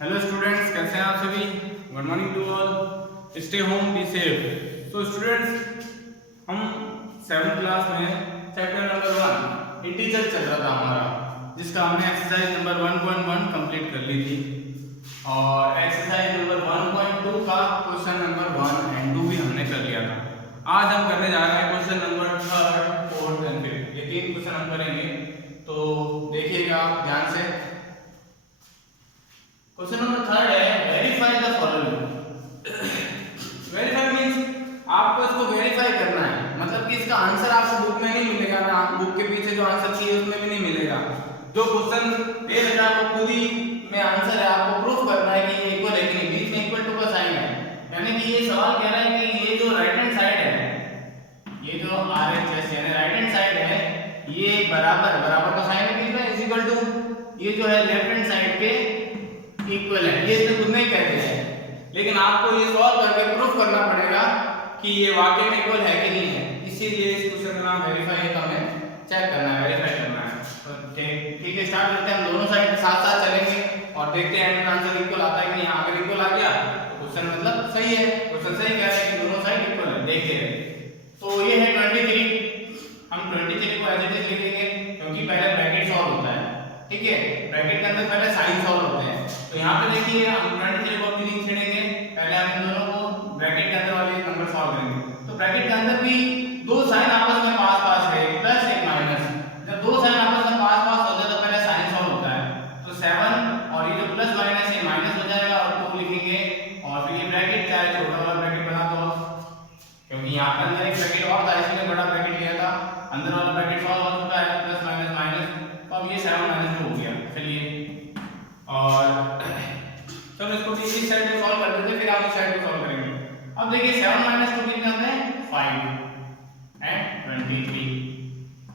Hello students, कैसे हैं आप सभी। Good morning to all. Stay home, be safe. तो स्टूडेंट्स, हम 7th क्लास में चैप्टर नंबर 1 इंटीजर चल रहा था हमारा, जिसका हमने एक्सरसाइज नंबर 1.1 कंप्लीट कर ली थी और एक्सरसाइज नंबर 1.2 का क्वेश्चन नंबर 1 एंड 2 भी हमने कर लिया था। आज हम करने जा रहे हैं क्वेश्चन नंबर 3, 4 एंड 5। ये 3 क्वेश्चन हम करेंगे, तो देखिएगा आप ध्यान से। क्वेश्चन नंबर 3 है verify the following. Verify means आपको इसको वेरीफाई करना है, मतलब कि इसका आंसर आपको बुक में नहीं मिलेगा ना, बुक के पीछे जो आंसर की है उसमें भी नहीं मिलेगा। जो क्वेश्चन दे रखा है वो खुद ही में आंसर है, आपको प्रूफ करना है कि ये इक्वल है कि नहीं, बीच में इक्वल टू का साइन है। यानी कि ये सवाल कह रहा है कि ये जो राइट हैंड साइड है, ये जो RHS यानी राइट हैंड साइड है, ये बराबर का साइन है बीच में इज इक्वल टू ये जो है लेफ्ट हैंड साइड के इक्वल है। ये तो खुद नहीं कहते हैं, लेकिन आपको ये सॉल्व करके प्रूफ करना पड़ेगा कि ये वाकई में इक्वल है कि नहीं है। इसीलिए इस क्वेश्चन का नाम वेरीफाई है, तो हमें चेक करना है, वेरीफाई करना है। तो ठीक है, स्टार्ट करते हैं। हम दोनों साइड साथ साथ चलेंगे और देखते हैं आंसर इक्वल आता है कि नहीं। अगर इक्वल आ गया तो क्वेश्चन मतलब सही है, क्वेश्चन सही कह रहा है कि दोनों साइड इक्वल है। देखते हैं, तो ये है 23। हम 23 को एज इट इज लिखेंगे क्योंकि पहले ब्रैकेट सॉल्व होता है, ठीक है। ब्रैकेट के अंदर पहले साइन सॉल्व होते हैं। तो यहाँ पे देखिए हम 23 को अपनी लिंक छेड़ेंगे, पहले हम इन दोनों को ब्रैकेट के अंदर वाले नंबर सॉल्व करेंगे। तो ब्रैकेट के अंदर भी दो साइन आपस में पास पास है, एक प्लस एक माइनस। जब दो साइन आपस में पास पास होते हैं तो पहले साइन सॉल्व होता है। तो 7 और ये जो प्लस माइनस ये माइनस हो जाएगा और 2 लिखेंगे और फिर ये ब्रैकेट चाहे छोटा वाला ब्रैकेट बना दो, क्योंकि यहाँ पे अंदर एक ब्रैकेट और था इसलिए बड़ा ब्रैकेट लिया था। अंदर वाला ब्रैकेट सॉल्व हो चुका है, प्लस माइनस माइनस, तो अब ये 7 - 2 हो गया। चलिए, और चलो इसको भी इस साइड में सॉल्व कर देते हैं, फिर हम इस साइड में सॉल्व करेंगे। अब देखिए 7 - 2 कितना होता है 5 एंड 23,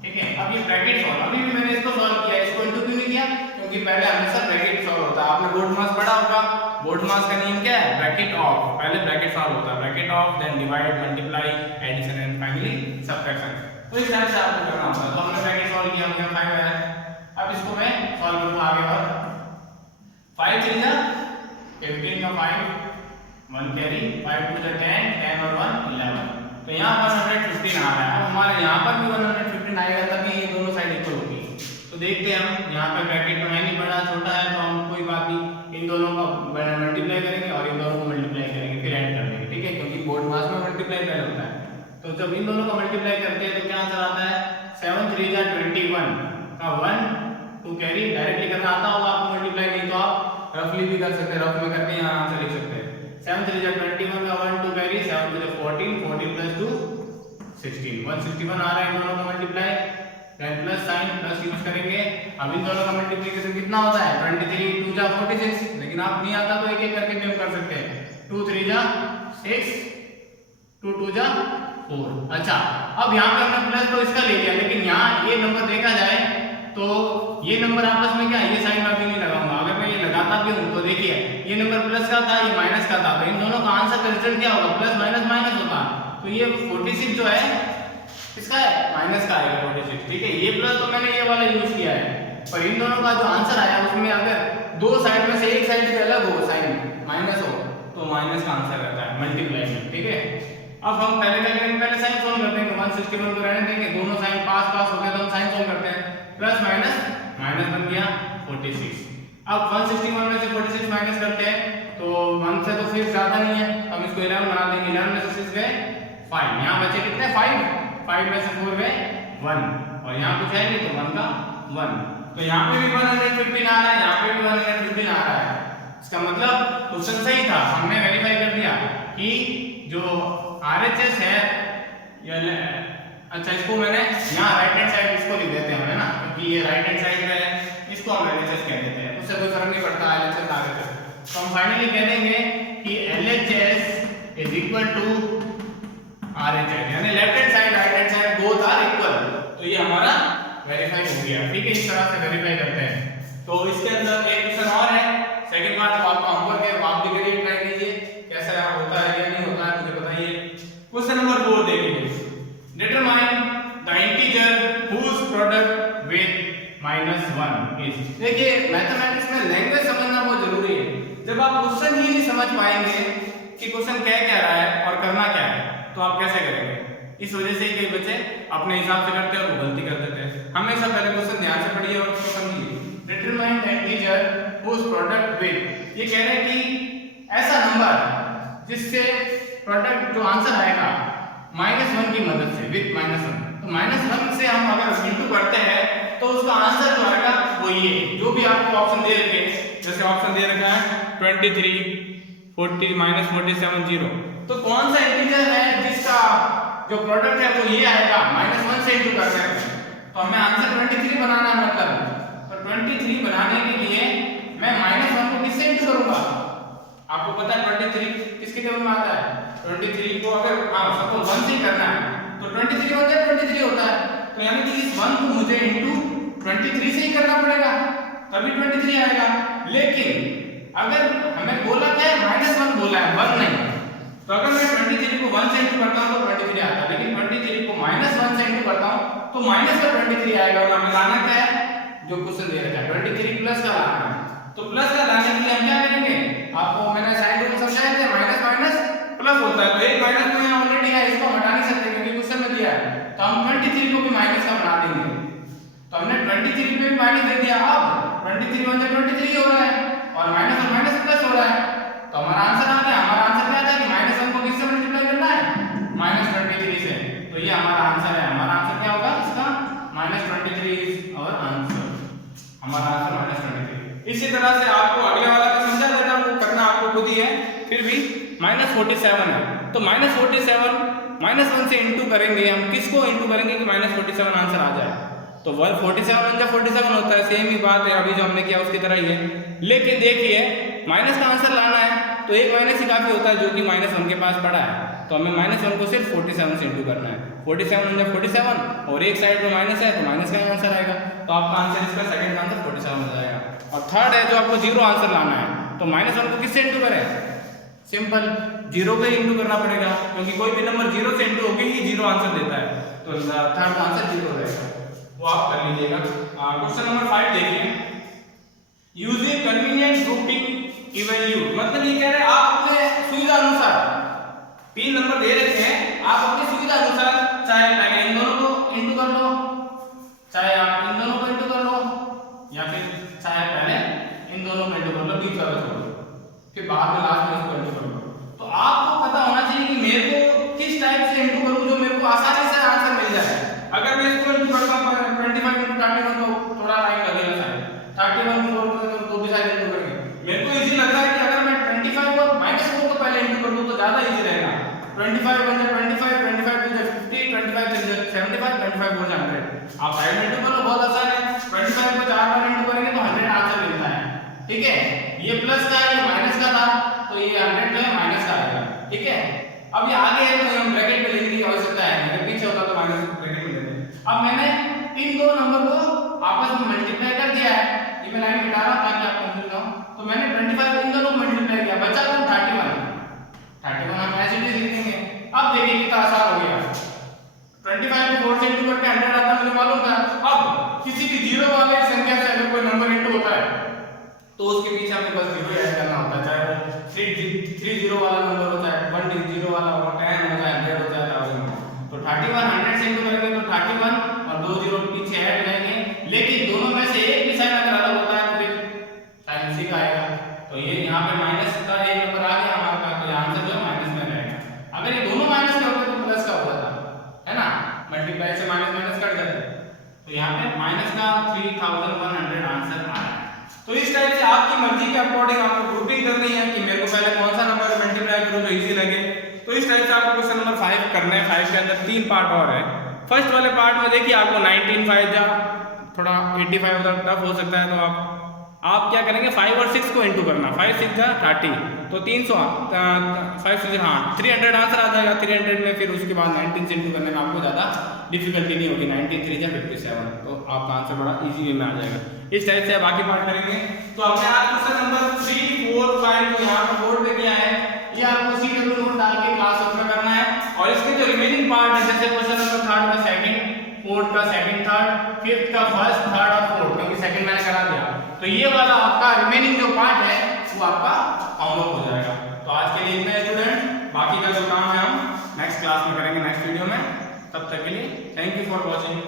ठीक है। अब ये ब्रैकेट सॉल्व, अभी भी मैंने इसको सॉल्व किया, इसको इनटू क्यों नहीं किया, क्योंकि पहले हमेशा ब्रैकेट सॉल्व होता है। आपने बोर्ड मास पढ़ा होगा, बोर्ड मास का नियम क्या है, ब्रैकेट ऑफ, पहले ब्रैकेट सॉल्व होता है, bracket of then divide multiply addition and finally subtraction. तो इस तरह से आपको करना होता है। तो हमने ब्रैकेट सॉल्व किया, हो गया 5 है। अब इसको मैं सॉल्व करूंगा आगे और 5 3 जा 15 का 5 1 कैरी 5 2 जा 10 10 और 1 11। तो यहाँ 115 आ रहा है। अब हमारे यहाँ पर भी 115 आएगा, तभी ये दोनों साइड इक्वल होगी। तो देखते हैं हम, यहाँ पे ब्रैकेट में है नहीं, बड़ा छोटा है, तो हम कोई बात नहीं, इन दोनों का मल्टीप्लाई करेंगे और इन दोनों को मल्टीप्लाई करेंगे, फिर ऐड कर देंगे, ठीक है। क्योंकि बोर्ड मास में मल्टीप्लाई पहले होता है। तो जब इन दोनों का मल्टीप्लाई करते हैं तो क्या आंसर आता है 7 3 जा 21 का 1 2 कैरी। डायरेक्टली करना आता होगा आपको मल्टीप्लाई, नहीं तो आप रफली भी कर सकते हैं, रफ में करके यहाँ आंसर लिख सकते हैं। 7 3 जा 21 का 1 2 कैरी, 7 2 जा 14 14 प्लस 2 16 161 आ रहा है। इन दोनों का multiply then plus sign plus use करेंगे। अब इन दोनों का मल्टीप्लिकेशन कितना होता है 23 2 जा 46, लेकिन आप नहीं आता तो एक एक करके नेम कर सकते हैं। 2 3 जा 6 2 2 जा 4। अच्छा, अब यहाँ पे हमने प्लस तो इसका ले लिया, लेकिन यहाँ ये नंबर देखा जाए तो ये नंबर आपस में क्या है, ये साइन मैं भी नहीं लगाऊंगा। अगर मैं ये लगाता भी हूँ तो देखिए ये नंबर प्लस का था, ये माइनस का था, तो इन दोनों का आंसर का रिजल्ट क्या होगा, प्लस माइनस माइनस होगा। तो ये 46 जो है इसका है माइनस का आएगा 46, ठीक है। ये प्लस तो मैंने ये वाला यूज किया है, पर इन दोनों का जो आंसर आया उसमें अगर दो साइड में से एक साइड से अलग हो, साइन माइनस हो, तो माइनस का आंसर रहता है मल्टीप्लाई में, ठीक है। अब हम पहले क्या करेंगे, पहले साइन सोल्व कर देंगे। 161 को रहने देंगे, दोनों साइन पास पास हो गए तो हम साइन सोल्व करते हैं। प्लस माइनस माइनस बन गया 46। अब 161 में से 46 माइनस करते हैं तो 1 से तो फिर ज्यादा नहीं है, हम इसको 11 बना देंगे। 11 में से 6 गए 5, यहाँ बचे कितने 5 में से 4 गए 1, और यहाँ कुछ है नहीं तो 1 का 1। तो यहाँ पे भी 115 आ रहा है, यहाँ पे भी 115 आ रहा है। इसका मतलब क्वेश्चन सही था, हमने वेरीफाई कर दिया कि जो RHS है या अच्छा, इसको मैंने यहाँ राइट हैंड साइड इसको लिख देते हैं, है ना, क्योंकि ये राइट हैंड साइड है, इसको हम LHS कह देते हैं, उससे कोई फर्क नहीं पड़ता LHS आगे तक। तो हम फाइनली कह देंगे कि LHS is equal to RHS, यानी left hand side right hand side both are equal. तो ये हमारा वेरीफाई हो गया, ठीक है। इस तरह से वेरीफाई करते हैं। तो इसके अंदर एक क्वेश्चन और है, सेकंड पार्ट में आपका होमवर्क है, आप भी करिए, ट्राई कीजिए, कैसा होता है या नहीं होता है मुझे बताइए। क्वेश्चन नंबर 4 देखिए, determine the integer whose product with -1 is. देखिए मैथमेटिक्स में लैंग्वेज समझना बहुत जरूरी है। समझ पाएंगे कि क्वेश्चन क्या रहा है और करना क्या है, तो आप कैसे करेंगे। इस वजह से ही कई बच्चे अपने हिसाब से करते हैं और वो गलती कर देते हैं। हमेशा पहले क्वेश्चन ध्यान से पढ़िए और उसको समझिए। Determine the integer whose product with, ये कह रहे हैं कि ऐसा नंबर जिससे प्रोडक्ट जो आंसर आएगा -1 की मदद से, विद -1, तो -1 से हम अगर इंटू करते हैं तो उसका आंसर जो आएगा वो ये, जो भी आपको ऑप्शन दे रखे, जैसे ऑप्शन दे रखा है 23, 40, -47, 0, तो कौन सा इंटीजर है जिसका जो प्रोडक्ट है वो ये आएगा, -1 से इंटू करना है, तो हमें आंसर 23 बनाना है। मतलब तो 23 बनाने के लिए मैं -1 को किससे इंटू करूंगा, आपको पता है 23 किसके टेबल में आता है, 23 को अगर सपोज 1 से करना है तो 23 होता है, 23 होता है, तो यानी कि इस 1 को मुझे इंटू 23 से ही करना पड़ेगा, तभी 23 आएगा। लेकिन अगर हमें बोला क्या है, -1 बोला है, 1 नहीं, तो अगर मैं 23 को 1 से इंटू करता हूं तो 23 आता है, लेकिन 23 को -1 से इंटू करता हूं तो माइनस का 23 आएगा। और हमें लाना क्या है, जो क्वेश्चन दे रखा है 23 प्लस का लाना है, तो प्लस का लाने के लिए हम क्या करेंगे, आपको मैंने साइड में समझाया था, माइनस माइनस प्लस होता है, तो एक माइनस तो यहाँ ऑलरेडी है, इसको हटा नहीं सकते क्योंकि क्वेश्चन में दिया है, तो हम 23 को भी माइनस का बना देंगे, तो हमने 23 पे भी माइनस दे दिया। अब 23 1 23 हो रहा है और माइनस प्लस हो रहा है, तो हमारा आंसर आ गया। हमारा आंसर क्या था कि -1 को किससे मल्टीप्लाई करना है, -23 से, तो ये हमारा आंसर है। हमारा आंसर क्या होगा इसका, -23 इज आवर आंसर, हमारा आंसर -23। इसी तरह से आपको अगले वाला का समझा देता हूं, वो करना आपको खुद ही है, फिर भी -47 है, तो -47 -1 से इंटू करेंगे हम, किसको इंटू करेंगे कि -47 आंसर आ जाए, तो 147 जब 47 होता है, सेम ही बात है अभी जो हमने किया उसकी तरह ही है। लेकिन देखिए माइनस का आंसर लाना है तो एक माइनस ही काफी होता है, जो कि -1 के पास पड़ा है, तो हमें -1 को सिर्फ 47 से इंटू करना है, 47 जब 47 और एक साइड में माइनस है तो माइनस का आंसर आएगा, तो आपका आंसर इसका सेकंड आंसर 47 हो जाएगा। और थर्ड है जो आपको 0 आंसर लाना है, तो -1 को किससे इंटू करें, सिंपल 0 पे इंटू करना पड़ेगा, क्योंकि कोई भी नंबर 0 से इंटू होके ही 0 आंसर देता है, तो थर्ड आंसर 0 रहेगा, वो आप कर लीजिएगा। क्वेश्चन नंबर 5 देखिए, यूजिंग कन्वीनियंट ग्रुपिंग इवैल्यूट, मतलब ये कह रहे हैं आप अपने सुविधा अनुसार 3 नंबर दे रखे हैं, आप अपनी सुविधा अनुसार चाहे पहले इन दोनों को इंटू कर लो, चाहे आप इन दोनों को इंटू कर लो, या फिर चाहे पहले इन दोनों को इंटू कर लो, बीच वाला छोड़ दो, फिर बाद में लास्ट में इसको इंटू कर लो। तो आपको पता होना चाहिए कि मेरे को किस टाइप से इंटू करूं जो मेरे को आसानी से आंसर मिल जाए। अगर मैं इसको इंटू करता हूं 25 इंटू 31 तो थोड़ा टाइम लगेगा, शायद 31 को तो भी शायद इंटू करेंगे। मेरे को इजी लग रहा है कि अगर मैं 25 और -4 को पहले इंटू कर दूं तो ज्यादा इजी रहेगा। 25 1 25 25 2 50 25 3 75 25 4 100, आप साइड में इंटू कर लो, बहुत आसान है। 25 को 4 बार इंटू करेंगे तो 100 आंसर मिलता है, ठीक है। ये प्लस का है, ये माइनस का था, तो ये 100 जो है माइनस का आएगा, ठीक है। अब ये आगे है तो हम ब्रैकेट में लिखने की आवश्यकता है, अगर पीछे होता तो माइनस ब्रैकेट में लेते। अब मैंने इन दो नंबर को आपस में मल्टीप्लाई कर दिया है, ये मैं लाइन मिटा रहा ताकि आप कंफ्यूज ना हो, तो मैंने 25 इन दोनों को मल्टीप्लाई किया, बचा तो 31 हम ऐसे ही लिख देंगे। अब देखिए कितना आसान हो गया, 25 को 4 से इंटू करके 100 आता मुझे मालूम था। अब किसी भी जीरो वाले संख्या से अगर कोई नंबर इंटू होता है तो उसके पीछे हमें बस 0 ऐड करना होता है, चाहे वो 30 वाला नंबर होता है, 10 वाला हो, 10 हो जाए, 100 हो जाए, 1000 हो, तो 31 100 से इंटू करेंगे तो 31 और 2 0 पीछे ऐड करेंगे, लेकिन दोनों में से एक भी साइन अगर अलग होता है तो फिर साइन उसी का आएगा। तो ये यहाँ पे माइनस का एक नंबर आ गया हमारे पास, तो ये आंसर जो है माइनस में रहेगा। अगर ये दोनों माइनस के होते तो प्लस का होता था, है ना, मल्टीप्लाई से माइनस माइनस कट जाते, तो यहाँ पे माइनस का 3100 आंसर आ रहा है। तो इस टाइप से आपकी मर्जी के अकॉर्डिंग आपको ग्रुपिंग करनी है कि मेरे को पहले कौन सा नंबर मल्टीप्लाई करूं जो इजी लगे। तो इस टाइप से आपको क्वेश्चन नंबर 5 करना है। 5 के अंदर 3 पार्ट और है। फर्स्ट वाले पार्ट में देखिए आपको 19 5 जा थोड़ा 85 तक टफ हो सकता है, तो आप क्या करेंगे 5 और 6 को इंटू करना, 5 6 जा 30, तो 300 5 6 हाँ 300 आंसर आ जाएगा। 300 में फिर उसके बाद 19 से इंटू करने में आपको ज़्यादा डिफिकल्टी नहीं होगी। 19 3 जा 57, तो आपका आंसर बड़ा इजी वे में आ जाएगा। इस टाइप से बाकी पार्ट करेंगे। तो हमने आज क्वेश्चन नंबर 3 4 5 जो यहाँ पर बोर्ड पे किया है, ये आपको CW नोट डाल के क्लास में करना है। और इसके जो रिमेनिंग पार्ट है, जैसे क्वेश्चन नंबर 3 का सेकंड, 4 का सेकंड थर्ड, 5th का फर्स्ट थर्ड और 4th, क्योंकि सेकंड मैंने करा दिया, तो ये वाला आपका रिमेनिंग जो पार्ट है वो आपका होमवर्क हो जाएगा। नेक्स्ट वीडियो में। तब तक के लिए थैंक यू फॉर वॉचिंग।